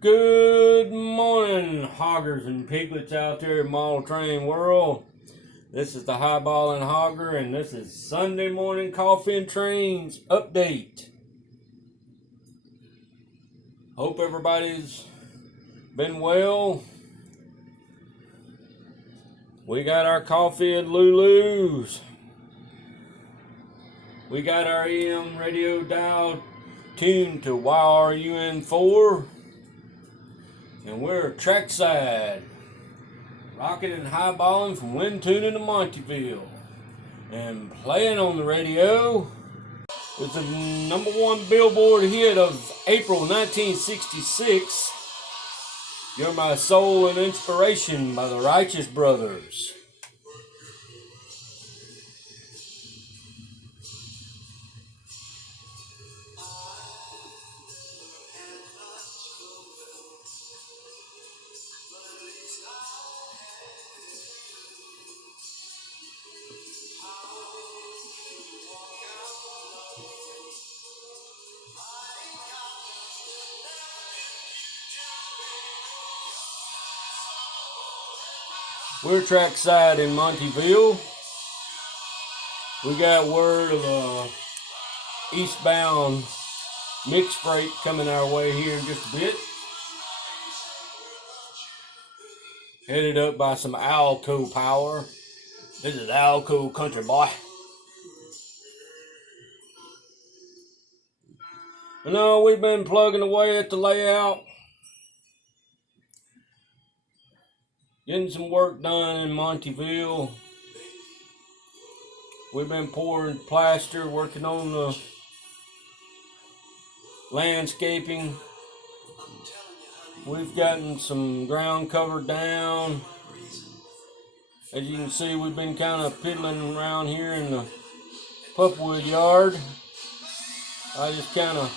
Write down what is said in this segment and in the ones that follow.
Good morning, hoggers and piglets out there in model train world. This is the Highballing Hogger, and this is Sunday morning coffee and trains update. Hope everybody's been well. We got our coffee at Lulu's. We got our AM radio dial tuned to YRUN4. And we're Trackside, rocking and highballing from wind tuning to Montyville. And playing on the radio was the #1 Billboard hit of April 1966, You're My Soul and Inspiration by the Righteous Brothers. We're Trackside in Montyville. We got word of a eastbound mixed freight coming our way here in just a bit. Headed up by some Alco power. This is Alco Country Boy. I know we've been plugging away at the layout. Getting some work done in Montyville. We've been pouring plaster, working on the landscaping. We've gotten some ground cover down. As you can see, we've been kind of piddling around here in the Pup Wood Yard. I just kind of,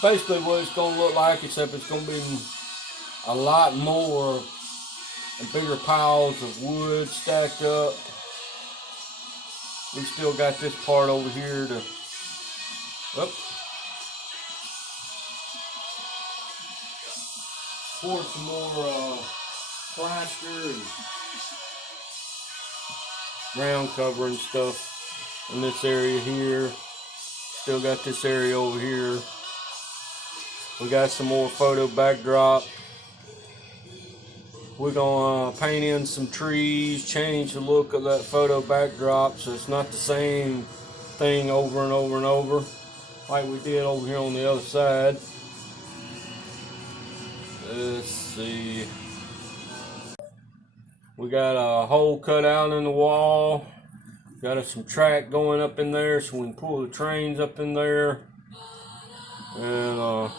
basically what it's going to look like, except it's going to be a lot more and bigger piles of wood stacked up. We still got this part over here to pour some more plaster and ground cover and stuff in this area here. Still got this area over here. We got some more photo backdrop. We're gonna paint in some trees, change the look of that photo backdrop so it's not the same thing over and over and over like we did over here on the other side. Let's see. We got a hole cut out in the wall. Got us some track going up in there so we can pull the trains up in there and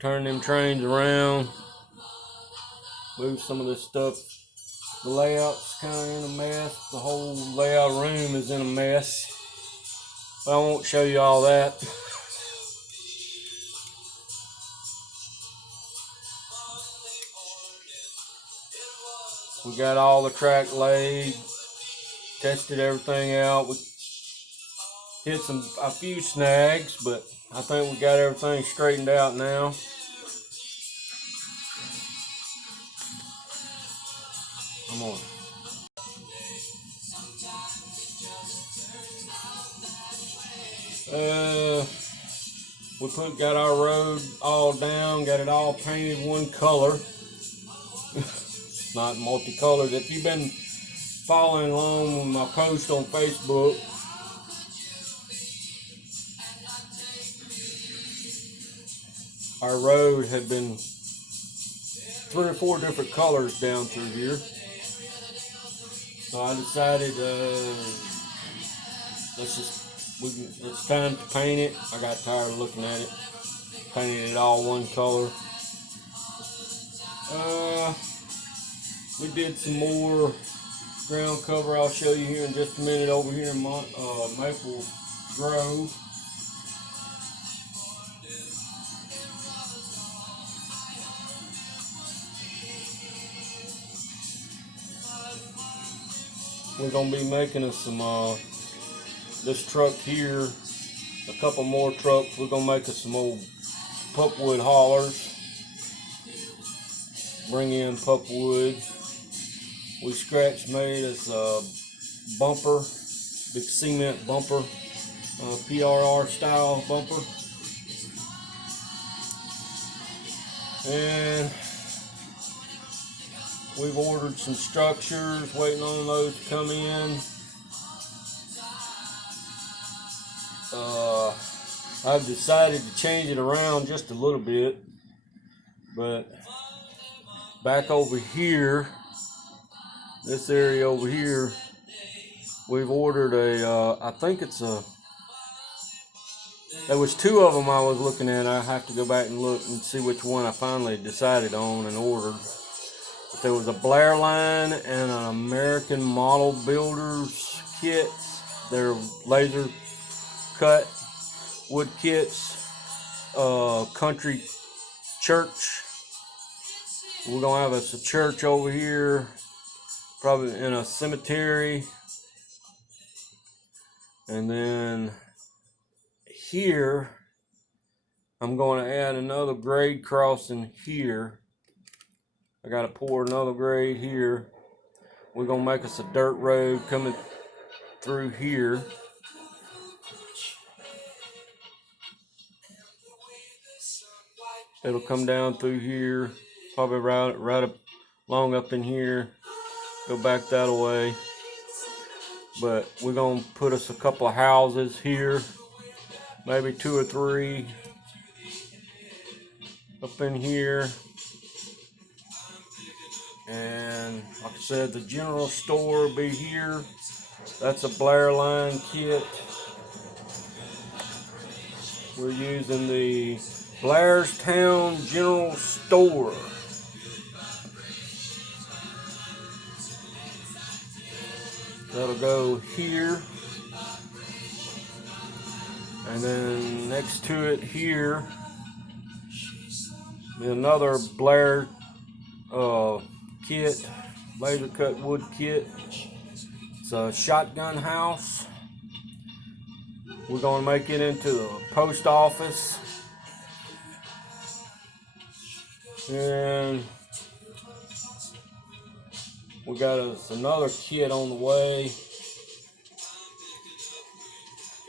turn them trains around. Move some of this stuff. The layout's kind of in a mess. The whole layout room is in a mess. But I won't show you all that. We got all the track laid. Tested everything out. We hit a few snags, but I think we got everything straightened out now. Come on. We got our road all down, got it all painted one color. It's not multicolored. If you've been following along with my post on Facebook, our road had been 3 or 4 different colors down through here. So I decided it's time to paint it. I got tired of looking at it. Painted it all one color. We did some more ground cover. I'll show you here in just a minute over here in Maple Grove. We're going to be making us some, this truck here, a couple more trucks. We're going to make us some old Pup Wood haulers. Bring in Pup Wood. We scratch made us a bumper, big cement bumper, PRR style bumper. And we've ordered some structures, waiting on those to come in. I've decided to change it around just a little bit, but back over here, this area over here, we've ordered I think it's there was two of them I was looking at. I have to go back and look and see which one I finally decided on and ordered. But there was a Blair line and an American Model Builders kit. They're laser cut wood kits. Country church. We're gonna have us a church over here, probably in a cemetery, and then here I'm going to add another grade crossing here. I got to pour another grade here. We're gonna make us a dirt road coming through here. It'll come down through here, probably right up long up in here, go back that way. But we're gonna put us a couple of houses here, maybe 2 or 3 up in here. And like I said, the general store will be here. That's a Blair line kit. We're using the Blairstown General Store. That'll go here. And then next to it here, another Blair kit, laser cut wood kit. It's a shotgun house. We're going to make it into a post office. And we got us another kit on the way.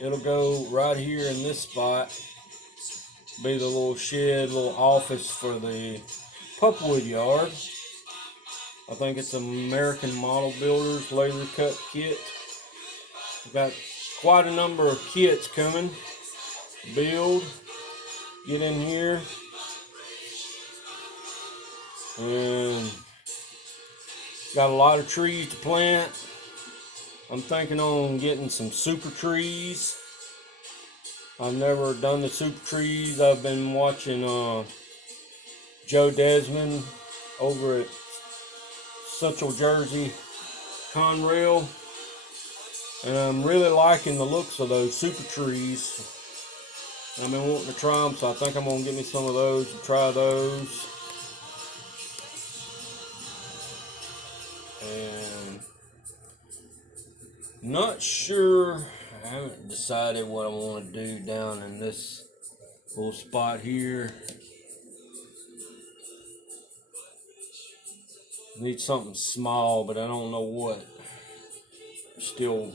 It'll go right here in this spot. Be the little shed, little office for the Pup Wood Yard. I think it's American Model Builders laser cut kit. We've got quite a number of kits coming. Build, get in here, and got a lot of trees to plant. I'm thinking on getting some super trees. I've never done the super trees. I've been watching Joe Desmond over at Central Jersey Conrail, and I'm really liking the looks of those super trees. I've been wanting to try them, so I think I'm going to get me some of those and try those. And not sure, I haven't decided what I want to do down in this little spot here. Need something small, but I don't know what. Still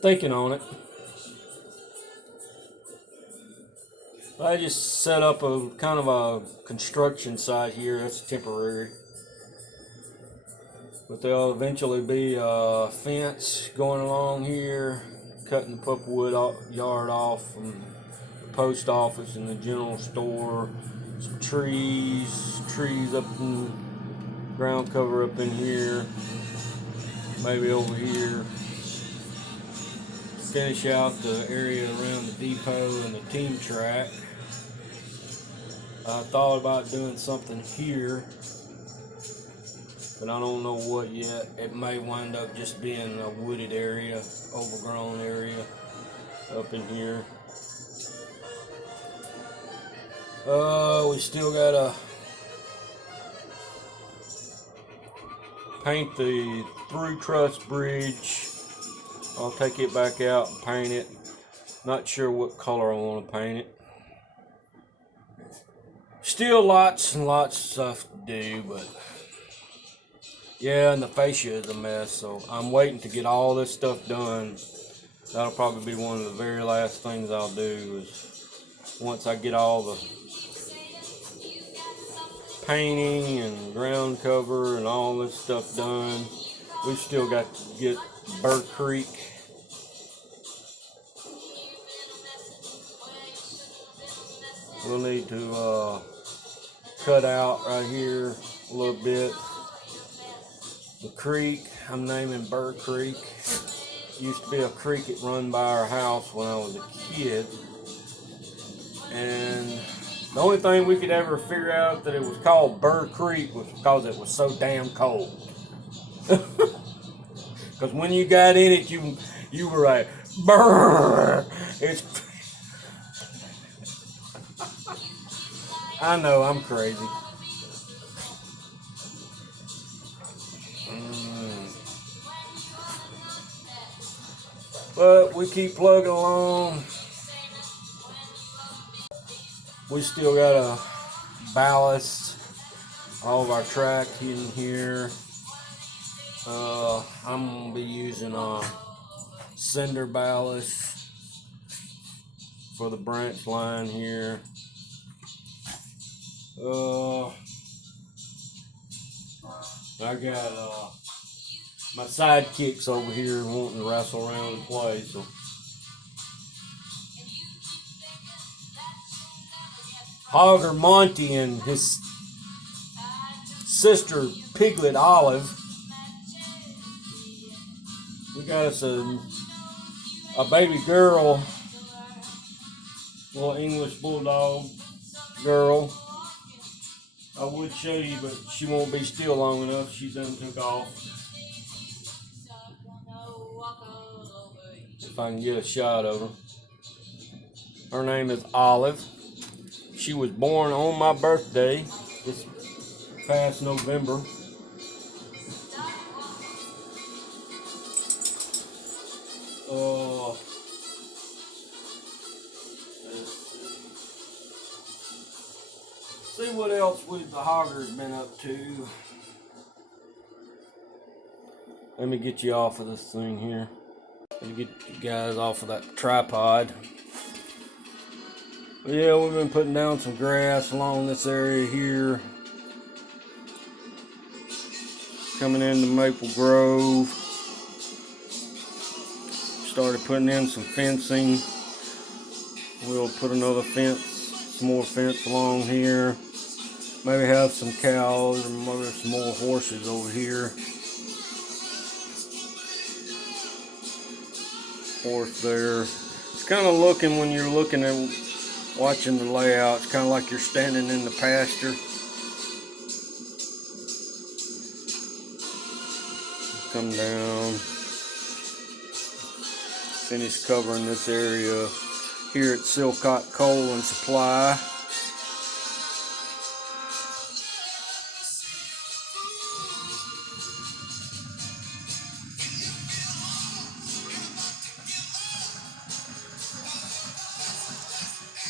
thinking on it. I just set up a kind of a construction site here. That's temporary. But there'll eventually be a fence going along here, cutting the Pup Wood Yard off from the post office and the general store. Some trees up in ground cover up in here, maybe over here. Finish out the area around the depot and the team track. I thought about doing something here, but I don't know what yet. It may wind up just being a wooded area, overgrown area up in here. We still gotta paint the through truss bridge. I'll take it back out and paint it. Not sure what color I want to paint it. Still lots and lots of stuff to do, but yeah, and the fascia is a mess, so I'm waiting to get all this stuff done. That'll probably be one of the very last things I'll do, is once I get all the painting and ground cover and all this stuff done. We've still got to get Burr Creek. We'll need to cut out right here a little bit. The creek, I'm naming Burr Creek. Used to be a creek that run by our house when I was a kid. And the only thing we could ever figure out that it was called Burr Creek was because it was so damn cold. Because when you got in it, you were like, brrr. It's. I know, I'm crazy. But we keep plugging along. We still got to ballast all of our track in here. I'm going to be using cinder ballast for the branch line here. I got my sidekicks over here wanting to wrestle around and play, so Hogger Monty and his sister Piglet Olive. We got us a baby girl, little English bulldog girl. I would show you, but she won't be still long enough. She done took off. If I can get a shot of her. Her name is Olive. She was born on my birthday this past November. See what else the hogger's been up to. Let me get you off of this thing here. Let me get you guys off of that tripod. Yeah, we've been putting down some grass along this area here. Coming into Maple Grove. Started putting in some fencing. We'll put another fence, some more fence along here. Maybe have some cows or maybe some more horses over here. Horse there. It's kind of looking, when you're looking at watching the layout, it's kind of like you're standing in the pasture. Come down. Finish covering this area here at Silcott Coal and Supply.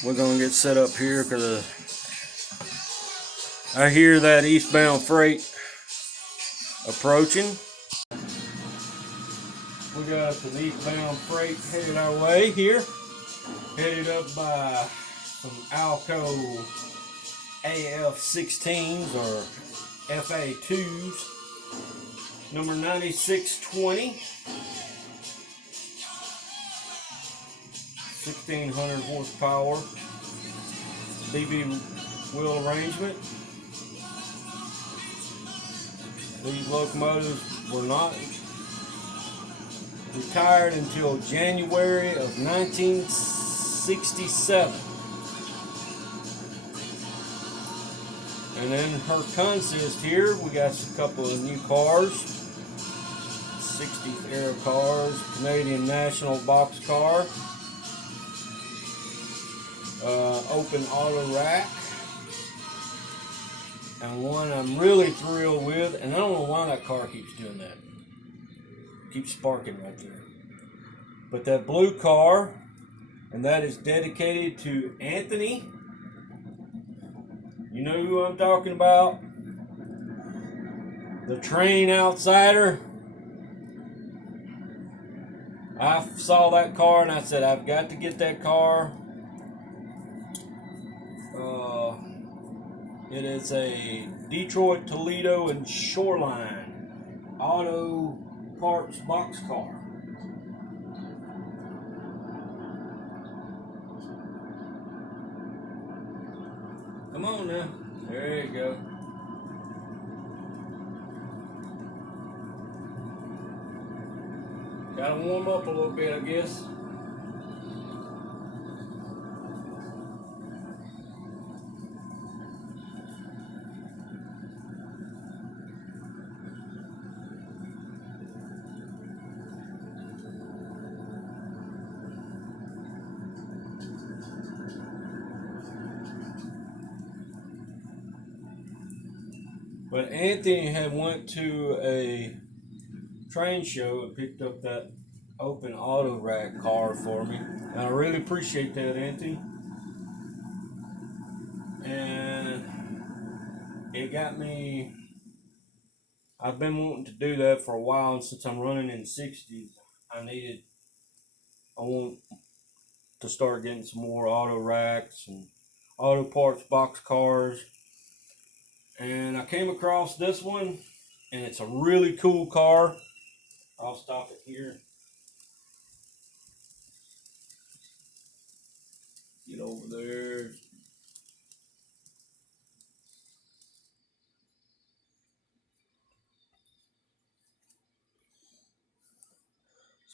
We're gonna get set up here because I hear that eastbound freight approaching. We got some eastbound freight headed our way here. Headed up by some Alco AF-16s or FA-2s. Number 9620. 1600 horsepower. DB wheel arrangement. These locomotives were not retired until January of 1967. And then her consist here, we got a couple of new cars. 60s era cars, Canadian National box car. Open auto rack, and one I'm really thrilled with, and I don't know why that car keeps doing that. Keeps sparking right there. But that blue car, and that is dedicated to Anthony. You know who I'm talking about? The Train Outsider. I saw that car and I said, I've got to get that car. It is a Detroit, Toledo, and Shoreline auto parts boxcar. Come on now. There you go. Gotta warm up a little bit, I guess. But Anthony had went to a train show and picked up that open auto rack car for me. And I really appreciate that, Anthony. And it got me, I've been wanting to do that for a while, and since I'm running in 60s, I want to start getting some more auto racks and auto parts box cars. And I came across this one, and it's a really cool car. I'll stop it here. Get over there.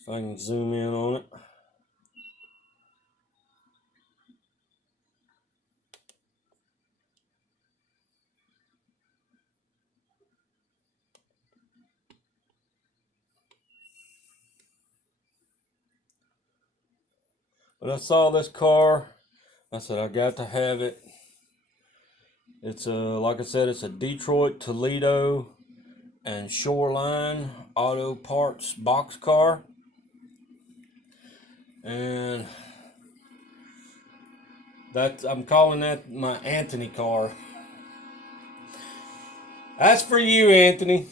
If I can zoom in on it. But I saw this car. I said, I got to have it. It's like I said, it's a Detroit, Toledo, and Shoreline auto parts box car. And I'm calling that my Anthony car. That's for you, Anthony.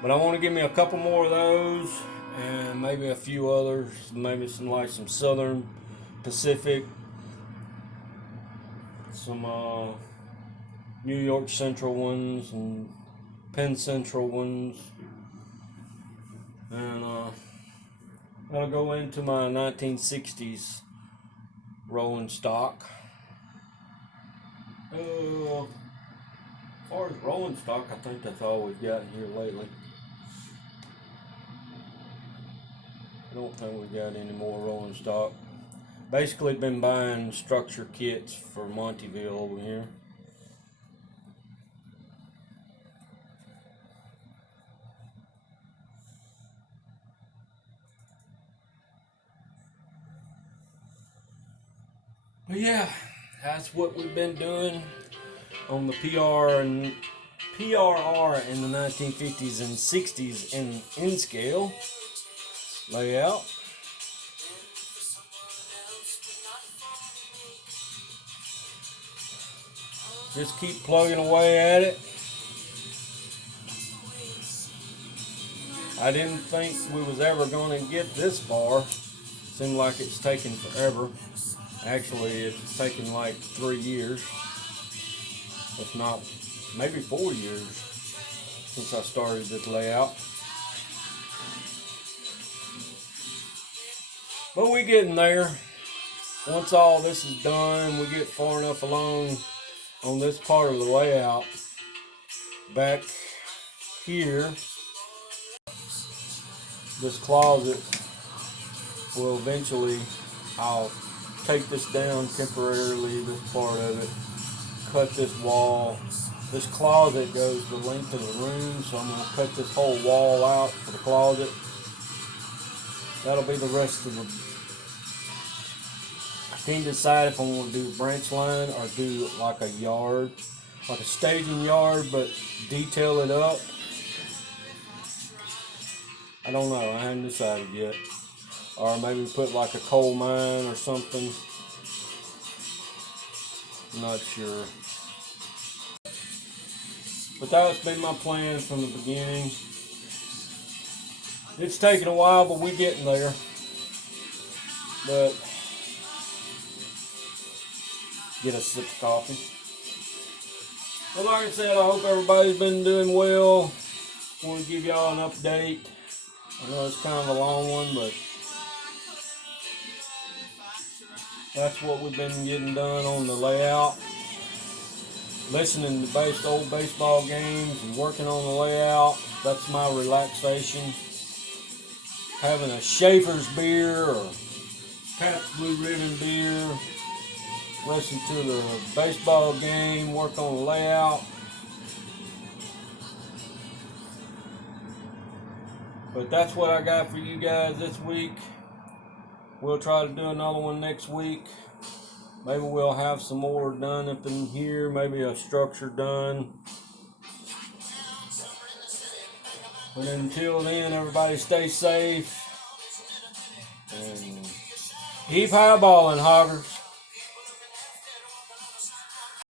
But I want to give me a couple more of those, and maybe a few others, maybe some Southern Pacific, some New York Central ones, and Penn Central ones, and I'm gonna go into my 1960s rolling stock. As far as rolling stock, I think that's all we've got in here lately. I don't think we got any more rolling stock. Basically been buying structure kits for Montyville over here. But yeah, that's what we've been doing on the PRR in the 1950s and 60s in scale layout. Just keep plugging away at it. I didn't think we was ever going to get this far. Seemed like it's taken forever. Actually, it's taken like 3 years, if not maybe 4 years since I started this layout. But we're getting there. Once all this is done, we get far enough along on this part of the layout. Back here, this closet will eventually, I'll take this down temporarily, this part of it, cut this wall. This closet goes the length of the room, so I'm going to cut this whole wall out for the closet. That'll be the rest of the... I can't decide if I want to do a branch line or do like a yard, like a staging yard, but detail it up. I don't know, I haven't decided yet. Or maybe put like a coal mine or something I'm not sure. But that's been my plan from the beginning. It's taken a while, but we're getting there. But get a sip of coffee. Well, like I said, I hope everybody's been doing well. I want to give y'all an update. I know it's kind of a long one, but that's what we've been getting done on the layout. Listening to old baseball games and working on the layout. That's my relaxation. Having a Schaefer's beer or Pabst Blue Ribbon beer. Listen to the baseball game, work on the layout. But that's what I got for you guys this week. We'll try to do another one next week. Maybe we'll have some more done up in here. Maybe a structure done. But until then, everybody stay safe. And keep highballing, hoggers.